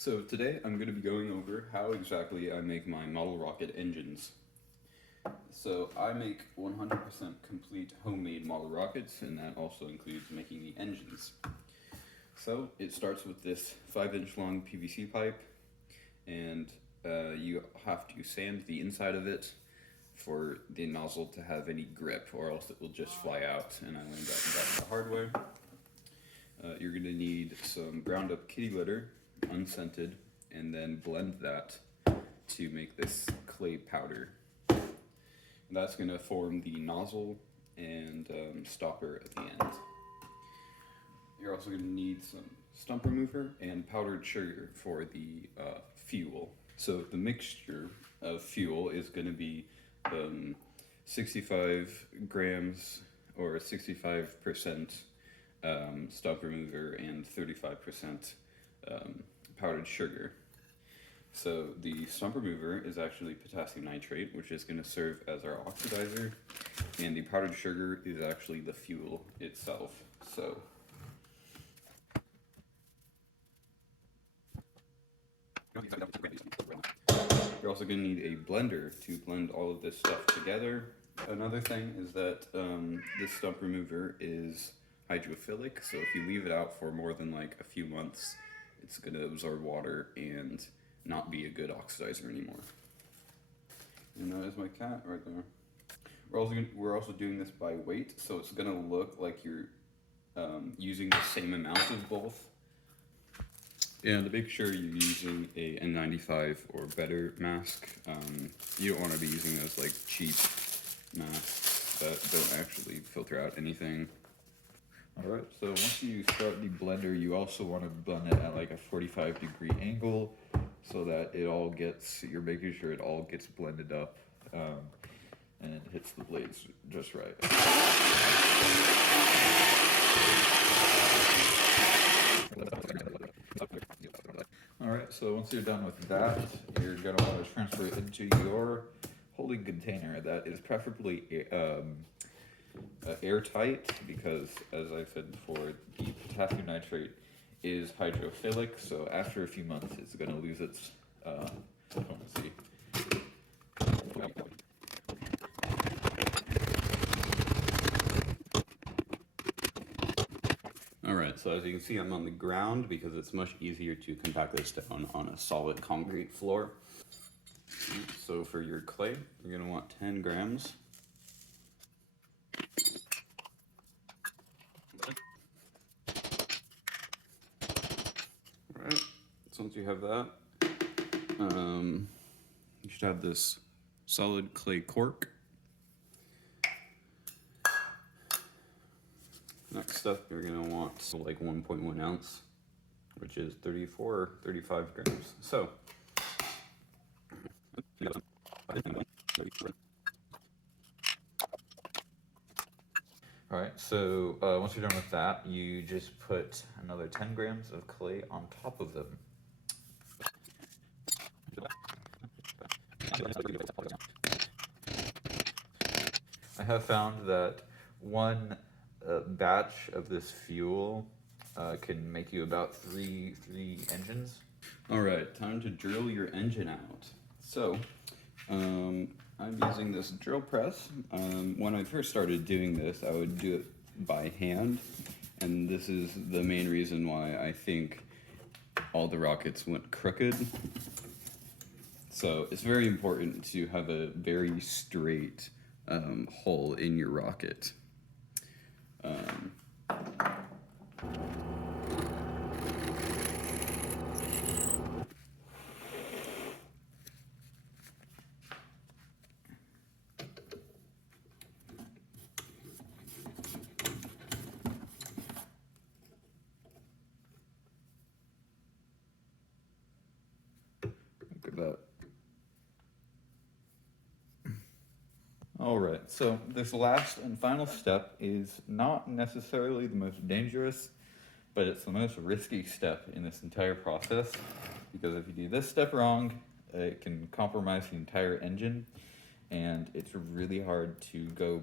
So today I'm going to be going over how exactly I make my model rocket engines. So I make 100% complete homemade model rockets, and that also includes making the engines. So it starts with this 5-inch long PVC pipe, and you have to sand the inside of it for the nozzle to have any grip, or else it will just fly out, and I learned that the hard way. You're going to need some ground up kitty litter, unscented, and then blend that to make this clay powder. That's going to form the nozzle and stopper at the end. You're also going to need some stump remover and powdered sugar for the fuel. So the mixture of fuel is going to be 65 grams or 65% stump remover and 35% powdered sugar. So the stump remover is actually potassium nitrate, which is going to serve as our oxidizer, and the powdered sugar is actually the fuel itself. So you're also going to need a blender to blend all of this stuff together. Another thing is that this stump remover is hydrophilic, so if you leave it out for more than like a few months, it's going to absorb water and not be a good oxidizer anymore. And that is my cat right there. We're also doing this by weight, so it's going to look like you're using the same amount of both. And to make sure you're using a N95 or better mask. You don't want to be using those like cheap masks that don't actually filter out anything. Alright, so once you start the blender, you also want to blend it at like a 45-degree angle so that you're making sure it all gets blended up and it hits the blades just right. Alright, so once you're done with that, you're going to want to transfer it into your holding container that is preferably airtight, because as I said before, the potassium nitrate is hydrophilic, so after a few months it's going to lose its potency. Alright, so as you can see, I'm on the ground because it's much easier to compact this down on a solid concrete floor. So for your clay, you're going to want 10 grams. Alright, so once you have that, you should have this solid clay cork. Next up, you're going to want like 1.1 ounce, which is 34 or 35 grams. So, alright, so once you're done with that, you just put another 10 grams of clay on top of them. I have found that one batch of this fuel can make you about three engines. Alright, time to drill your engine out. So, I'm using this drill press. When I first started doing this, I would do it by hand, and this is the main reason why I think all the rockets went crooked. So it's very important to have a very straight hole in your rocket. Look at that. Alright, so this last and final step is not necessarily the most dangerous, but it's the most risky step in this entire process, because if you do this step wrong, it can compromise the entire engine, and it's really hard to go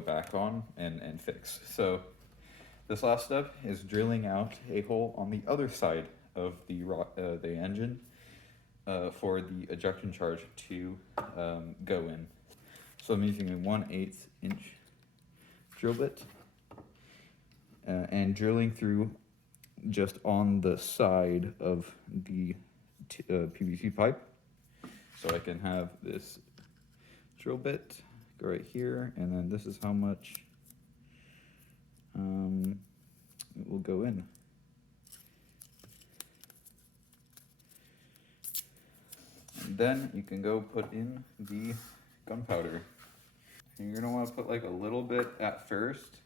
back on and fix. So this last step is drilling out a hole on the other side of the engine for the ejection charge to go in. So I'm using a 1/8 inch drill bit and drilling through just on the side of the PVC pipe. So I can have this drill bit go right here, and then this is how much it will go in. And then you can go put in the gunpowder. And you're gonna want to put like a little bit at first,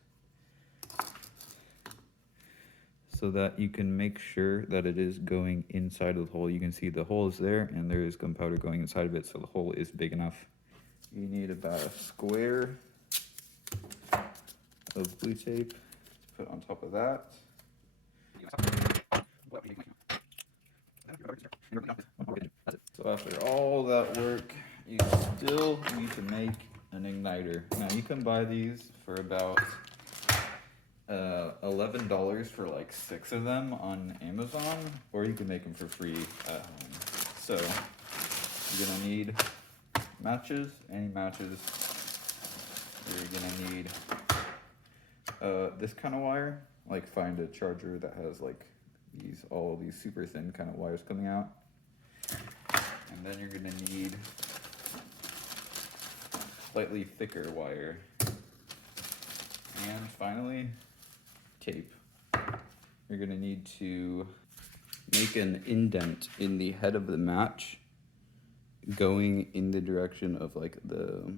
so that you can make sure that it is going inside of the hole. You can see the hole is there, and there is gunpowder going inside of it, so the hole is big enough. You need about a square of blue tape to put on top of that. So after all that work, you still need to make an igniter. Now you can buy these for about $11 for like 6 of them on Amazon, or you can make them for free at home. So you're gonna need matches, any matches. You're gonna need this kind of wire. Like find a charger that has like all these super thin kind of wires coming out. And then you're gonna need slightly thicker wire. And finally, tape. You're gonna need to make an indent in the head of the match going in the direction of like the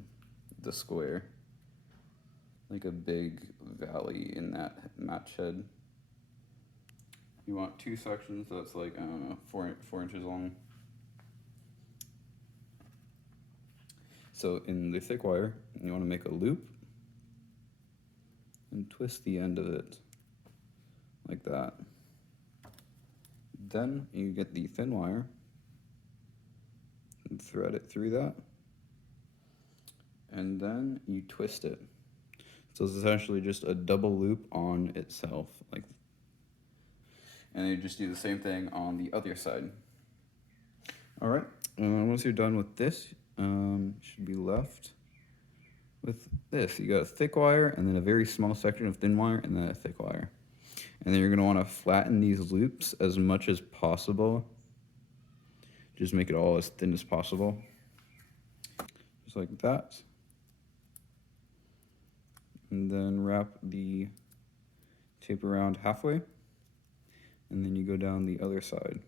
square. Like a big valley in that match head. You want 2 sections that's like, I don't know, 4 inches long. So in the thick wire, you want to make a loop and twist the end of it like that. Then you get the thin wire and thread it through that, and then you twist it. So it's essentially just a double loop on itself, like. And you just do the same thing on the other side. All right. Once you're done with this, you should be left with this. You got a thick wire, and then a very small section of thin wire, and then a thick wire. And then you're gonna want to flatten these loops as much as possible. Just make it all as thin as possible, just like that. And then wrap the tape around halfway, and then you go down the other side.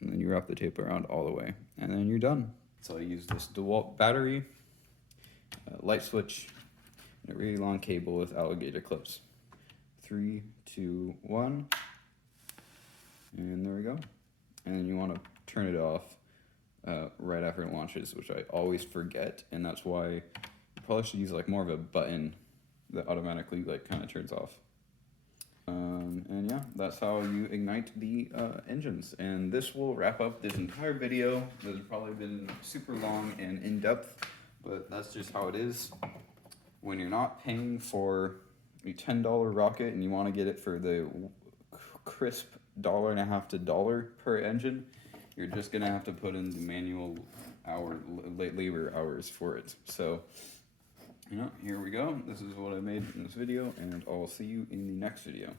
And then you wrap the tape around all the way, and then you're done. So I use this DeWalt battery, light switch, and a really long cable with alligator clips. 3, 2, 1, and there we go. And then you want to turn it off right after it launches, which I always forget, and that's why you probably should use like more of a button that automatically like kind of turns off. And yeah, that's how you ignite the engines. And this will wrap up this entire video. This has probably been super long and in-depth, but that's just how it is. When you're not paying for a $10 rocket and you want to get it for the crisp $1.50 to $1 per engine, you're just gonna have to put in the manual labor hours for it. So, you know, here we go. This is what I made in this video, and I'll see you in the next video.